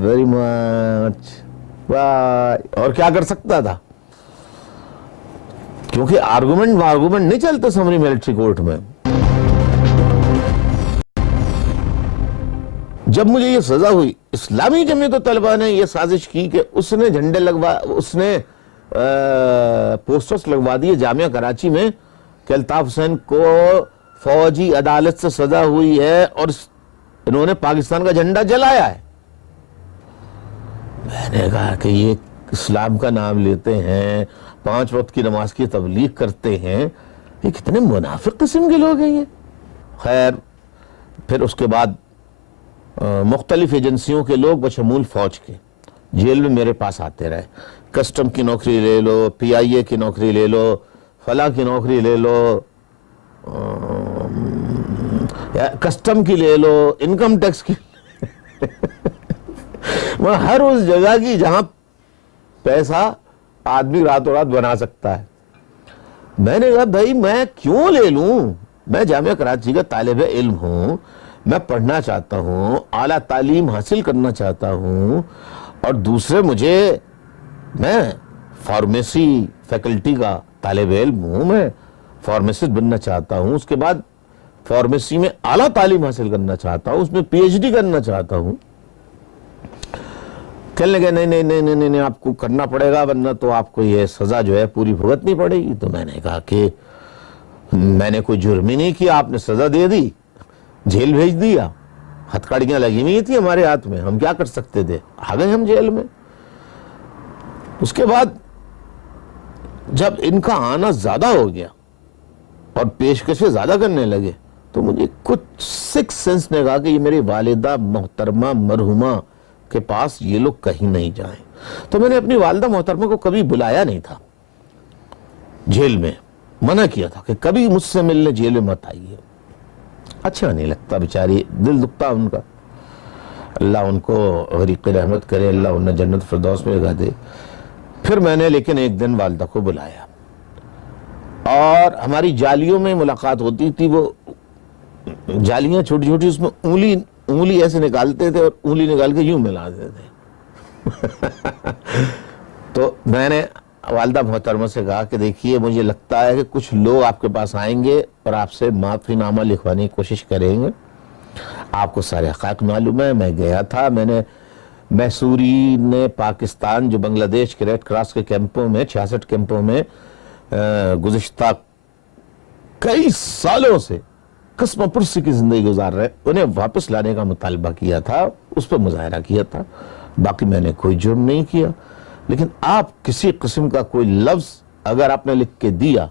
Very much واہ. اور کیا کر سکتا تھا؟ کیونکہ آرگومنٹ نہیں چلتے سمری ملٹری کورٹ میں. جب مجھے یہ سزا ہوئی، اسلامی جمعیت طلبہ نے یہ سازش کی کہ اس نے جھنڈے اس نے پوسٹرز لگوا دیے جامعہ کراچی میں کہ الطاف حسین کو فوجی عدالت سے سزا ہوئی ہے اور انہوں نے پاکستان کا جھنڈا جلایا ہے. میں نے کہا کہ یہ اسلام کا نام لیتے ہیں، 5 وقت کی نماز کی تبلیغ کرتے ہیں، یہ کتنے منافق قسم کے لوگ ہیں یہ. خیر پھر اس کے بعد مختلف ایجنسیوں کے لوگ بشمول فوج کے جیل میں میرے پاس آتے رہے. کسٹم کی نوکری لے لو، پی آئی اے کی نوکری لے لو، فلاں کی نوکری لے لو، کسٹم کی لے لو، انکم ٹیکس کی وہ ہر اس جگہ کی جہاں پیسہ آدمی راتوں رات بنا سکتا ہے. میں نے کہا بھائی میں کیوں لے لوں؟ میں جامعہ کراچی کا طالب علم ہوں، میں پڑھنا چاہتا ہوں، اعلیٰ تعلیم حاصل کرنا چاہتا ہوں، اور دوسرے میں فارمیسی فیکلٹی کا طالب علم ہوں، میں فارمیسسٹ بننا چاہتا ہوں، اس کے بعد فارمیسی میں اعلیٰ تعلیم حاصل کرنا چاہتا ہوں، اس میں پی ایچ ڈی کرنا چاہتا ہوں. کہنے لگے نہیں آپ کو کرنا پڑے گا ورنہ تو آپ کو یہ سزا جو ہے پوری بھگتنی پڑے گی. تو میں نے کہا کہ میں نے کوئی جرم ہی نہیں کیا، آپ نے سزا دے دی، جیل بھیج دیا، ہتھکڑیاں لگی ہوئی تھی ہمارے ہاتھ میں، ہم کیا کر سکتے تھے؟ آ گئے ہم جیل میں. اس کے بعد جب ان کا آنا زیادہ ہو گیا اور پیشکشیں زیادہ کرنے لگے تو مجھے کچھ سکس سینس نے کہا کہ یہ میری والدہ محترمہ مرحومہ کے پاس یہ لوگ کہیں نہیں جائیں. تو میں نے اپنی والدہ محترمہ کو کبھی بلایا نہیں تھا جیل میں، منع کیا تھا کہ کبھی مجھ سے ملنے جیل میں مت آئیے. اچھا نہیں لگتا، بیچاری دل دکھتا ان کا. اللہ ان کو غریق رحمت کرے، اللہ انہیں جنت فردوس میں جگہ دے. پھر میں نے لیکن ایک دن والدہ کو بلایا اور ہماری جالیوں میں ملاقات ہوتی تھی. وہ جالیاں چھوٹی چھوٹی، اس میں انگلی ایسے نکالتے تھے اور انگلی نکال کے یوں ملا دیتے تھے. تو میں نے والدہ محترمہ سے کہا کہ دیکھیے مجھے لگتا ہے کہ کچھ لوگ آپ کے پاس آئیں گے اور آپ سے معافی نامہ لکھوانے کی کوشش کریں گے. آپ کو سارے حقائق معلوم ہے. میں گیا تھا، میں نے میسوری نے پاکستان جو بنگلہ دیش کے ریڈ کراس کے کیمپوں میں 66 کیمپوں میں گزشتہ کئی سالوں سے قسم پرسی کی زندگی گزار رہے، انہیں واپس لانے کا مطالبہ کیا تھا، اس پر مظاہرہ کیا تھا. باقی میں نے کوئی جرم نہیں کیا. لیکن آپ کسی قسم کا کوئی لفظ اگر آپ نے لکھ کے دیا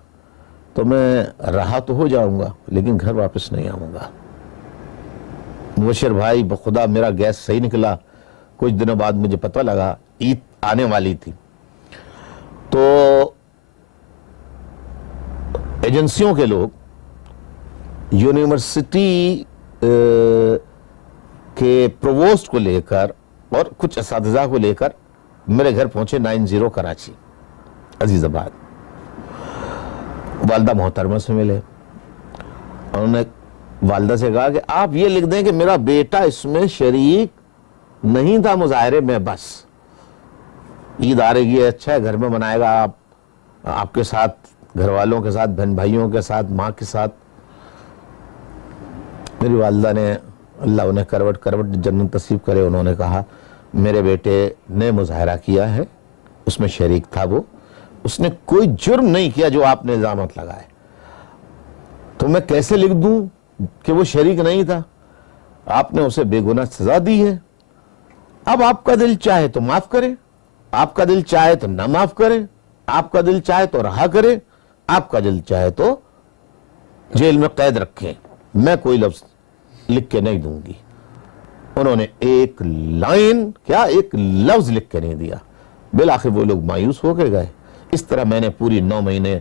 تو میں رہا تو ہو جاؤں گا لیکن گھر واپس نہیں آؤں گا. مبشر بھائی بخدا میرا گیس صحیح نکلا. کچھ دنوں بعد مجھے پتہ لگا عید آنے والی تھی، تو ایجنسیوں کے لوگ یونیورسٹی کے پرووسٹ کو لے کر اور کچھ اساتذہ کو لے کر میرے گھر پہنچے 90 کراچی عزیز آباد. والدہ محترمہ سے ملے، انہوں نے والدہ سے کہا کہ آپ یہ لکھ دیں کہ میرا بیٹا اس میں شریک نہیں تھا مظاہرے میں، بس عید آ رہی ہے، اچھا ہے گھر میں منائے گا، آپ کے ساتھ، گھر والوں کے ساتھ، بہن بھائیوں کے ساتھ، ماں کے ساتھ. میری والدہ نے، اللہ انہیں کروٹ جنت نصیب کرے، انہوں نے کہا میرے بیٹے نے مظاہرہ کیا ہے، اس میں شریک تھا وہ، اس نے کوئی جرم نہیں کیا جو آپ نے الزامات لگائے. تو میں کیسے لکھ دوں کہ وہ شریک نہیں تھا؟ آپ نے اسے بے گناہ سزا دی ہے. اب آپ کا دل چاہے تو معاف کرے، آپ کا دل چاہے تو نہ معاف کرے، آپ کا دل چاہے تو رہا کرے، آپ کا دل چاہے تو جیل میں قید رکھیں، میں کوئی لفظ لکھ کے نہیں دوں گی. انہوں نے ایک لائن کیا، ایک لفظ لکھ کے نہیں دیا. بالآخر وہ لوگ مایوس ہو کے گئے. اس طرح میں نے پوری 9 مہینے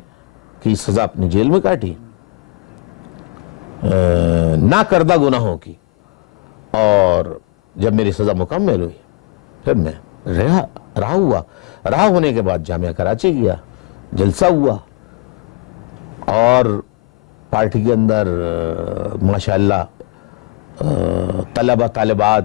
کی سزا اپنی جیل میں کاٹی، نہ کردہ گناہوں کی. اور جب میری سزا مکمل ہوئی پھر میں رہا ہونے کے بعد جامعہ کراچی گیا، جلسہ ہوا اور پارٹی کے اندر ماشاءاللہ طلبہ طالبات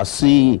80,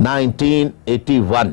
1981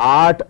8